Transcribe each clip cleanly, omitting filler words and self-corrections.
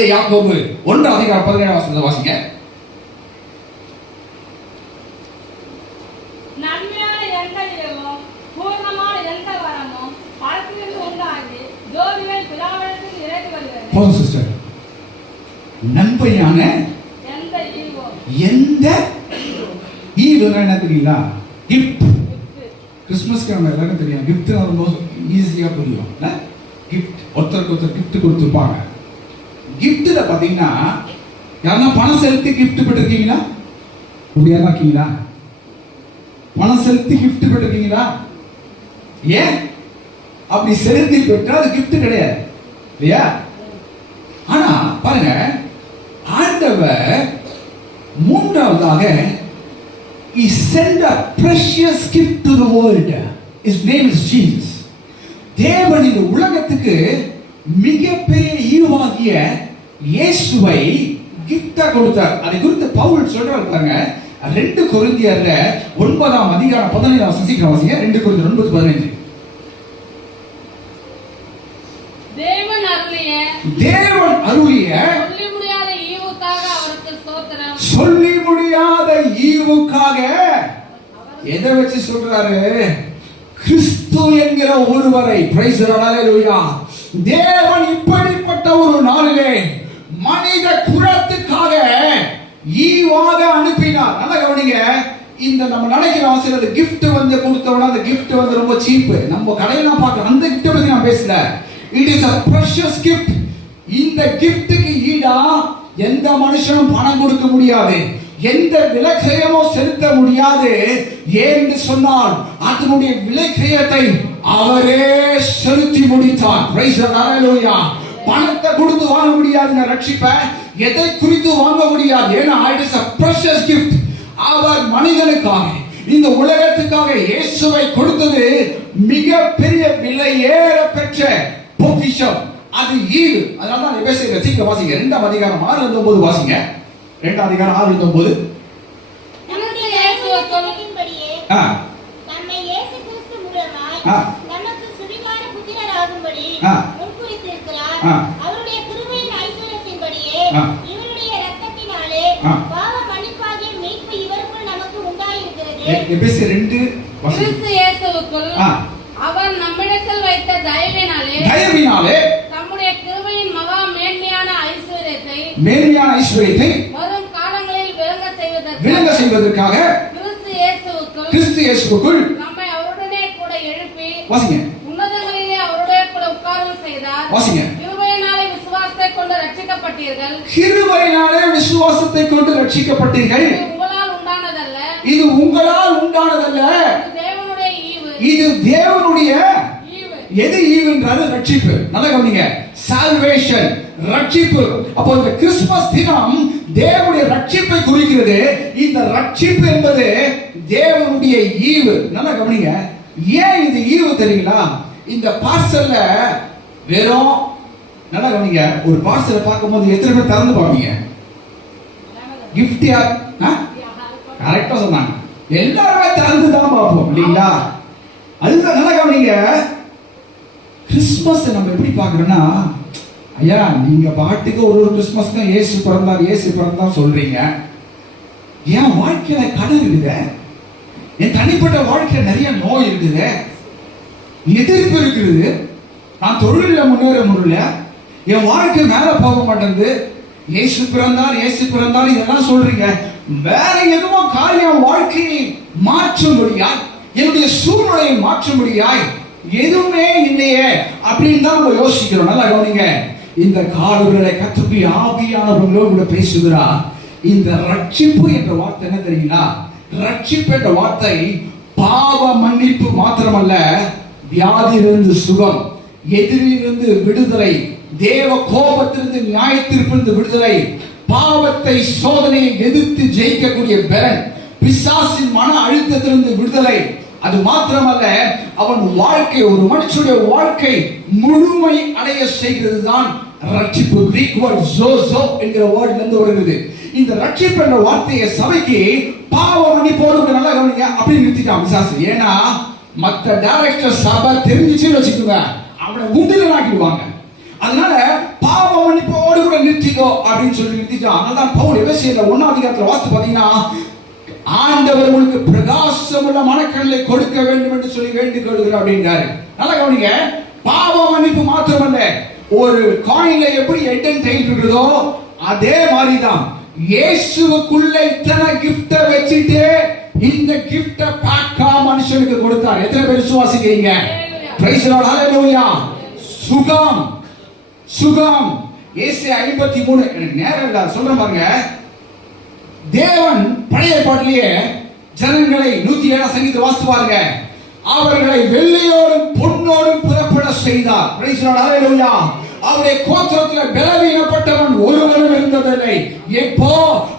யாக்கோபு 1:17 வாசிங்க. நன்மையான எந்த இரவும் பூர்ணமான எந்த வரமும் பரத்திலிருந்து உண்டாகி ஜோதிகள் பிதாவிடத்தில் இறங்கி வருகிறது. போதும் சிஸ்டர். நன்மையான எந்த ஈவுனா என்ன தெரியுங்களா? கிஃப்ட். கிறிஸ்மஸ்க்கு நம்ம எல்லாரும் தெரியும், கிஃப்ட் ரொம்ப ஈஸியா புரியும். கிஃப்ட் ஒருத்தருக்கு ஒருத்தர் கிஃப்ட் கொடுத்துருப்பாங்க. கிஃப்ட்ல பாத்தீங்கன்னா யாரா பணம் செலுத்தி கிஃப்ட் பெற்றிருக்கீங்களா? அப்படியா இருக்கீங்களா? பணம் செலுத்தி கிஃப்ட் பெற்றிருக்கீங்களா? ஏன் அப்படி செலுத்தி பெற்றா அது கிஃப்ட் கிடையாது இல்லையா? ஆனா பாருங்க, ஆண்டவர் மூன்றாவதாக he sent a precious gift to the world. His name is Jesus. தேவன் இந்த உலகத்துக்கு மிகப்பெரிய ஈவாகிய இயேசுவை கிஃப்டா கொடுத்தார். அதை குறித்து பவுல் சொல்றாரு பாருங்க, 2 கொரிந்தியர்ல 9:15 சீக்கிரம் வாசிங்க. 2 கொரிந்தியர் 9:15. தேவன் அருளிய சொல்லி முடியாத ஈவுக்காக அவருக்கு ஸ்தோத்திரம். சொல்லி முடியாத ஈவுக்காக எதை வச்சு சொல்றாரு? கிறிஸ்து என்கிற ஒருவரை. Praise the lord. ஹalleluya. தேவன் இப்படிப்பட்ட ஒரு நாளிலே மனித குலத்துக்காக ஈவாக அனுப்பினார். நல்லா கவனிங்க. இந்த நம்ம நினைக்கிற ஆசிரியர் gift வந்து கொடுத்தவனா அந்த gift வந்து ரொம்ப சீப். நம்ம கடையில பார்க்க அந்த gift பத்தி நான் பேசல. It is a precious gift. இந்த giftக்கு ஈடா எந்த மனுஷனும் பணம் கொடுக்க முடியாது, எந்த விலைக்கிரயமோ செலுத்த முடியாது. ஏன்னு சொன்னால் அதனுடைய விலைக்கிரயத்தை அவரே செலுத்தி முடித்தார். Praise the lord. ஹalleluya. பணத்தை கொடுத்து வாங்க முடியாதுங்க ரட்சிப்பை. எதை குறித்து வாங்க முடியாது. ஏன்னா it is a precious gift. அவர் மனிதனுக்காக இந்த உலகத்துக்காக இயேசுவை கொடுத்தது மிகப்பெரிய விலையேற பெற்ற பொக்கிஷம். அது ஈவு. அதனால தான் எபேசியர் சீக்கிரம் வாசிங்க. 2 அதிகாரம் 6-9 வாசிங்க. 2 அதிகாரம் 6-9. நமக்கு இயேசு சொல்லின்படியே நம்மை இயேசு கிறிஸ்து மூலமாய் நமக்கு சுவிகார புத்திரராகும்படி முன்குறித்திருக்கிறார். அவருடைய கிருபையின் ஐஸ்வரியத்தின்படியே இவருடைய இரத்தத்தினாலே பாவ மன்னிப்பாகிய மீட்பு இவருக்குள் நமக்கு உண்டாயிருக்கிறது. எபேசியர் 2 கிறிஸ்து இயேசுவுக்குள் அவர் நம்மிடத்தில் வைத்த தயவினாலே நம்முடைய கிருபையின் மகா மேன்மையான ஐஸ்வரியத்தை வரும் காலங்களில் விளங்க செய்வதற்காக கிறிஸ்து இயேசுவுக்குள் நம்மை அவருடனே கூட எழுப்பி வாசிங்க உன்னதங்களிலே அவருடைய கூட உட்காரவும் செய்தார். வாசிங்க. கிருபையினாலே விசுவாசத்தை கொண்டு ரட்சிக்கப்பட்டீர்கள். கிருபையினாலே விசுவாசத்தை கொண்டு ரட்சிக்கப்பட்டீர்கள். இது உங்களால் உண்டானதல்ல. இது தேவனுடைய ஈவு. எது ஈவுன்றது? ரட்சிப்பு. நல்லா கவனிங்க. salvation, ரட்சிப்பு. அப்போ இந்த கிறிஸ்மஸ் தினம் தேவனுடைய ரட்சிப்பை குறிக்கிறது. இந்த ரட்சிப்பு என்பது தேவனுடைய ஈவு. நல்லா கவனிங்க. ஏன் இது ஈவு தெரியுங்களா? இந்த பார்சல்ல வெறும் நல்லா கவனிங்க, ஒரு பார்சலை பார்க்கும்போது எத்தனை பேர் திறந்து பார்ப்பீங்க? கிஃப்ட் யார்? கரெக்டா சொன்னாங்க. எல்லாருமே திறந்து தான் பார்ப்போம் இல்லைங்களா? அதுதான். நல்லா கவனிங்க. கிறிஸ்மஸ் நம்ம எப்படி பார்க்கறோம்னா, ஐயா நீங்க பாட்டுக்கு ஒரு கிறிஸ்மஸ் தான் இயேசு பிறந்தார் சொல்றீங்க. என் வாழ்க்கையில கடன் இருக்குது, என் தனிப்பட்ட வாழ்க்கையில நிறைய நோய் இருக்குது, எதிர்ப்பு இருக்குது, நான் தொழில முன்னேற முடியல, என் வாழ்க்கை மேல போக மாட்டேங்குது. இயேசு பிறந்தார் இதெல்லாம் சொல்றீங்க. வேற எதுவும் காரியம் வாழ்க்கையை மாற்றும்படியாய், என்னுடைய சூழ்நிலையை மாற்றும்படியாய் எதுவுமே இல்லையே அப்படின்னு தான் நம்ம யோசிக்கிறோம். நல்லா கவனிங்க. இந்த காலங்களை கர்த்தருடைய ஆவியானவர்களோடு கூட பேசுகிறார். இந்த ரட்சிப்பு என்ற வார்த்தை என்ன தெரியுங்களா? ரட்சிப்பு என்ற வார்த்தை பாவ மன்னிப்பு மாத்திரமல்ல, வியாதியிலிருந்து சுகம், எதிரிலிருந்து விடுதலை, தேவ கோபத்திலிருந்து நியாயத்திலிருந்து விடுதலை, பாவத்தை சோதனையை எதிர்த்து ஜெயிக்கக்கூடிய பலன், பிசாசின் மன அழுத்தத்திலிருந்து விடுதலை. அது மாத்திரமல்ல, அவன் வாழ்க்கை, ஒரு மனுஷனுடைய வாழ்க்கை முழுமை அடைய செய்கிறது தான் ரட்சிப்பு. கிரீக் வேர்ட் ஜோசோ என்கிற வேர்ட்ல இருந்து வருகிறது. இந்த ரட்சிப்பு என்ற வார்த்தையை சபைக்கு பாவ மன்னிப்போடு நல்லா கவனிங்க அப்படி நிறுத்திட்டான் பிசாசு. ஏன்னா மற்ற டைரக்டர் சபை தெரிஞ்சிச்சுன்னு வச்சுக்கோங்க, அவனை உண்டியல் ஆக்கிடுவாங்க. அதனால பாவ மன்னிப்போடு கூட நிறுத்திக்கோ அப்படின்னு சொல்லி நிறுத்திட்டான். அதனால்தான் பவுல் எபேசியர்ல 1ஆம் அதிகாரத்துல வாசித்து பாத்தீங்கன்னா, ஆண்டவர் உங்களுக்கு பிரகாசமுள்ள மனக்கண்ணை கொடுக்க வேண்டும் என்று சொல்லி வேண்டிக் கொள்கிறார் அப்படின்றாரு. நல்லா கவனிங்க, பாவ மன்னிப்பு மாத்திரமல்ல, ஒரு காயின்ல எப்படி ஹெட் அண்ட் டெயில் இருக்குதோ அதே மாதிரிதான் இயேசுவுக்குள்ள இத்தனை கிஃப்ட வச்சிட்டு இந்த கிஃப்ட பேக்கா மனுஷனுக்கு கொடுத்தார். எத்தனை பேர் விசுவாசிக்கிறீங்க? பிரைஸ் தி லார்ட், ஹalleluya. சுகம் சுகம். ஏசாயா 53 எனக்கு நேரம் இல்ல சொல்றேன் பாருங்க. தேவன் பழைய ஏற்பாட்டிலேயே ஜனங்களை 107 சங்கீதத்தை வாசித்து பாருங்க. அவர்களை வெள்ளியோடும் பொன்னோடும் புறப்பட செய்தார். பிரைஸ் தி லார்ட், ஹalleluya. அவருடைய கோத்திரத்தில் பலவீனப்பட்டவன் ஒருவரும் இருந்ததில்லை. எப்போ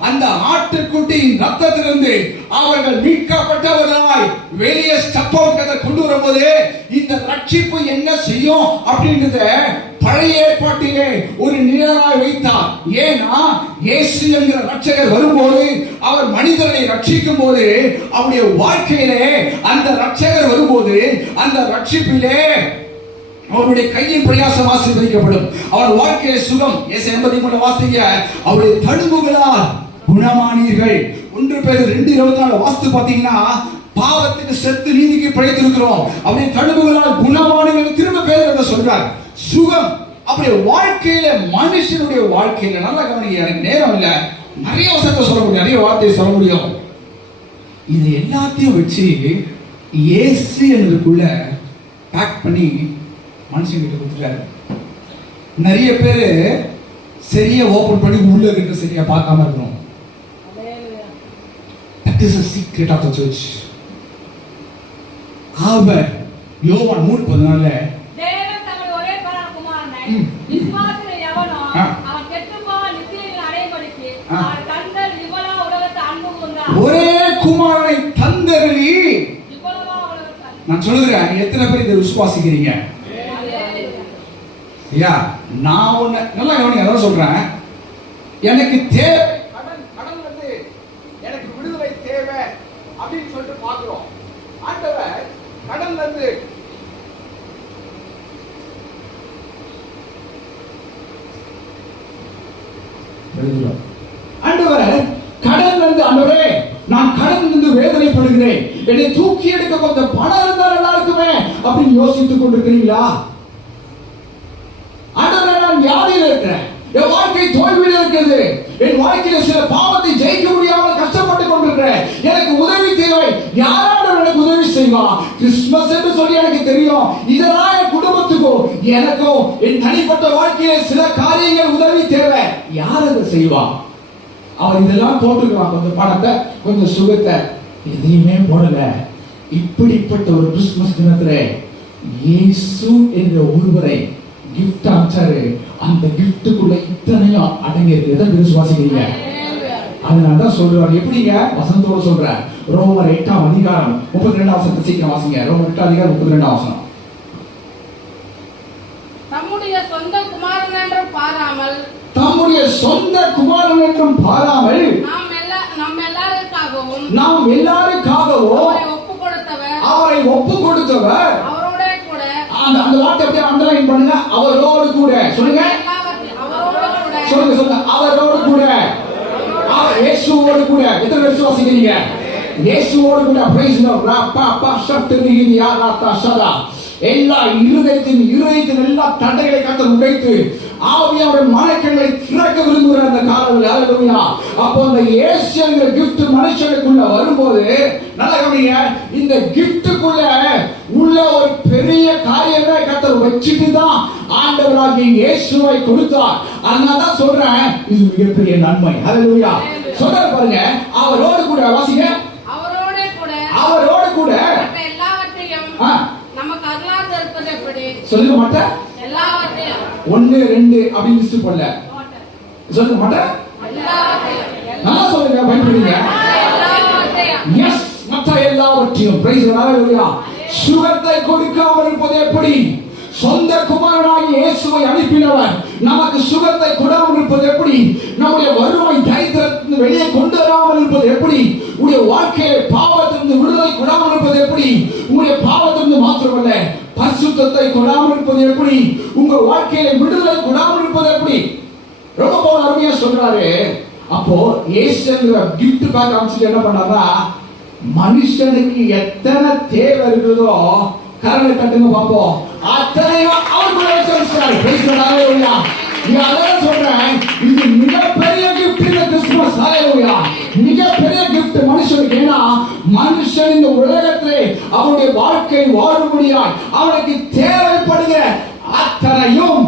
அந்த ஆட்டுக்குட்டியின் ரத்தத்திலிருந்து அவர்கள் மீட்கப்பட்டவர்களாய் வெளியே ஸ்டெப் அவுட் கொண்டு வரும்போது இந்த ரட்சிப்பு என்ன செய்யும் அப்படின்றத பழைய ஏற்பாட்டிலே ஒரு நிழலாய் வைத்தார். ஏன்னா இயேசு என்கிற ரட்சகர் வரும்போது அவர் மனிதனை ரட்சிக்கும் போது அவருடைய வாழ்க்கையிலே அந்த ரட்சகர் வரும்போது அந்த ரட்சிப்பிலே அவருடைய கையின் பிரயாசம் ஆசீர்வதிக்கப்படும். அவர் வாழ்க்கையில சுகம். ஏசாயா 83 வாசிங்க, அவருடைய தழும்புகளால் குணமானீர்கள். 1 பேதுரு 2:24 வாசித்து பாத்தீங்கன்னா, பாவத்துக்கு செத்து நீதிக்கு பிழைத்திருக்கிறோம், அவருடைய தழும்புகளால் குணமானீர்கள் திரும்ப பேதுரு சொல்றார். சுகம். அப்படியே வாழ்க்கையில மனுஷனுடைய வாழ்க்கையில நல்லா கவனிங்க, எனக்கு நேரம் இல்ல, நிறைய வசனத்தை சொல்ல முடியும், நிறைய வார்த்தையை சொல்ல முடியும். இது எல்லாத்தையும் வச்சு இயேசு என்பதுக்குள்ள பேக் பண்ணி மனுஷங்கிட்ட கொடுத்துட்டாரு. நிறைய பேரு சரியா ஓபன் பண்ணி உள்ள கிட்ட சரியா பார்க்காம இருக்கணும். That is a secret of the church. அவர் யோவான் 3:14 தேவன் தம்முடைய ஒரே குமாரனை விசுவாசிக்கிற எவனோ அவன் கெட்டுப்போக நித்தியத்தில் அடையும்படிக்கு அவர் தந்தர் இவ்வளவு உலகத்தை அன்பு கூர்ந்தார். ஒரே குமாரனை தந்தருளி இவ்வளவு உலகத்தை. நான் சொல்லுகிறேன், எத்தனை பேர் இதை விசுவாசிக்கிறீங்க? ஐயா, நான் ஒண்ணு நல்லா கவனிங்க, அதான் சொல்றேன். எனக்கு தேவை கடன் வந்து எனக்கு விடுதலை தேவை அப்படின்னு சொல்லிட்டு பாக்குறோம். ஆண்டவர் கடன்ல இருந்து ஆண்டவர் கடன்ல இருந்து, ஆண்டவரே நான் கடன் இருந்து வேதனைப்படுகிறேன், என்னை தூக்கி எடுக்க கொஞ்சம் பணம் இருந்தால் நல்லா இருக்குமே அப்படின்னு யோசித்துக் கொண்டிருக்கிறீங்களா? ஆண்டவரே நான் வியாதியில் இருக்கிறேன், என் வாழ்க்கை தோல்வியில் இருக்கிறது, என் வாழ்க்கையில சில பாவத்தை ஜெயிக்க முடியாமல் கஷ்டப்பட்டு கொண்டிருக்கிறேன், எனக்கு உதவி தேவை, யாராவது எனக்கு உதவி செய்வா? கிறிஸ்துமஸ் என்று சொல்லி எனக்கு தெரியும், இதெல்லாம் என் குடும்பத்துக்கும் எனக்கும் என் தனிப்பட்ட வாழ்க்கையில சில காரியங்கள் உதவி தேவை, யார் அதை செய்வா? அவன் இதெல்லாம் போட்டுக்கலாம், கொஞ்சம் பணத்தை கொஞ்சம் சுகத்தை, எதையுமே போடல. இப்படிப்பட்ட ஒரு கிறிஸ்துமஸ் தினத்துல இயேசு என்ற ஒருவரை கிஃப்ட் அனுப்பிச்சாரு. அந்த கிஃப்ட்டுக்குள்ள இத்தனையும் அடங்கி இருக்கு. எதை விசுவாசிக்கிறீங்க? அதனாலதான் சொல்றாரு. எப்படிங்க? வசனத்தோட சொல்ற. ரோமர் 8ஆம் அதிகாரம் 32ஆம் வசனத்தை சீக்கிரம் வாசிங்க. ரோமர் 8ஆம் அதிகாரம் 32ஆம் வசனம். தம்முடைய சொந்த குமாரன் என்றும் பாராமல், தம்முடைய சொந்த குமாரன் என்றும் பாராமல், நாம் எல்லாருக்காகவும் அவரை ஒப்பு கொடுத்தவர், அவரோட கூட, அந்த வார்த்தை அப்படியே அண்டர்லைன் பண்ணுங்க, அவரோடு கூட சொல்லுங்க, சொல்லுங்க சொல்லுங்க, அவரோடு கூட, இயேசுவோடு கூட. எத்தனை விசுவாசிக்கிறீங்க? இயேசுவோடு கூட. Praise the lord. ரப்பா பஷப்திரிகினி யாராத்தா ஷதா. எல்லா இருதயத்தின் எல்லா தடைகளை கர்த்தர் உடைத்து ஆவியானவர் மனக்கண்களை திறக்க விரும்புகிற அந்த காலத்தில், ஹalleluya. அப்போ அந்த இயேசுங்கிற gift மனுஷனுக்குள்ள வரும்போது நல்லா கவனிங்க, இந்த giftக்குள்ள உள்ள ஒரு பெரிய காரியத்தை கர்த்தர் வச்சிட்டு தான் ஆண்டவராகிய இயேசுவை கொடுத்தார். அதனால தான் சொல்றேன், இது மிகப்பெரிய நன்மை. ஹalleluya. சொல்ற பாருங்க, அவரோடு கூட வாசிங்க, அவரோடு கூட எல்லாவற்றையும் நமக்கு அருளாக இருப்பது எப்படி? சொல்லுங்க மாட்டேன், எல்லாவற்றையும் 1 2 அப்படின்னு லிஸ்ட் போடல, சொல்லுங்க மாட்டேன், நல்லா சொல்லுங்க, பயன்படுங்க. எஸ், மற்ற எல்லாவற்றையும். Price the Lord. சுகத்தை கொடுக்காமல் இருப்பது எப்படி? சொந்த குமாரனாகிய இயேசுவை அனுப்பினவர் நமக்கு சுகத்தை கொடாமல் இருப்பது எப்படி? நம்முடைய வறுமை தைரியத்திலிருந்து வெளியே கொண்டு வராமல் இருப்பது எப்படி? உங்களுடைய வாழ்க்கையை பாவத்திலிருந்து விடுதலை கொடாமல் இருப்பது எப்படி? உங்களுடைய பாவத்திலிருந்து மாத்திரமல்ல, பரிசுத்த பரிசுத்தத்தை கொடாமல் இருப்பது எப்படி? உங்க வாழ்க்கையில விடுதலை கொடாமல் இருப்பது எப்படி? ரொம்ப பவுல் அருமையா சொல்றாரு. அப்போ இயேசுங்கிற gift பேக் அமைச்சு என்ன பண்ணாரா, மனுஷனுக்கு எத்தனை தேவை இருக்குதோ கரங்களை தட்டுங்க பாப்போம், அத்தனையும் அவருக்குள்ள வச்சிருக்காரு. Praise the lord. ஹalleluya. நீ அதான் சொல்றேன், இது மிகப்பெரிய gift இந்த கிறிஸ்துமஸ். ஹalleluya. மிகப்பெரிய gift மனுஷனுக்கு. ஏன்னா மனுஷன் இந்த உலகத்திலே அவனுடைய வாழ்க்கை வாழும்படியாய் அவனுக்கு தேவைப்படுகிற அத்தனையும்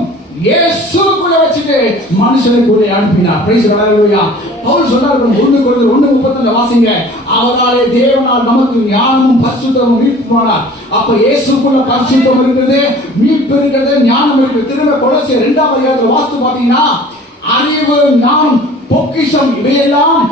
இயேசுக்குள்ள வச்சுட்டு மனுஷனுக்குள்ளே அனுப்பினார். Praise the lord. ஹalleluya. பவுல் சொன்னார், 1:30 வாசிங்க. அவராலே தேவனால் நமக்கு ஞானமும் பரிசுத்தமும் மீட்புமானார். அப்ப இயேசுக்குள்ள பரிசுத்தம் இருக்குது, மீட்பு இருக்குது, ஞானம் இருக்குது. திரும்ப கொலோசியர் 2 வாசித்து பாத்தீங்கன்னா அறிவு, ஞானம், பொக்கிஷம் இவையெல்லாம்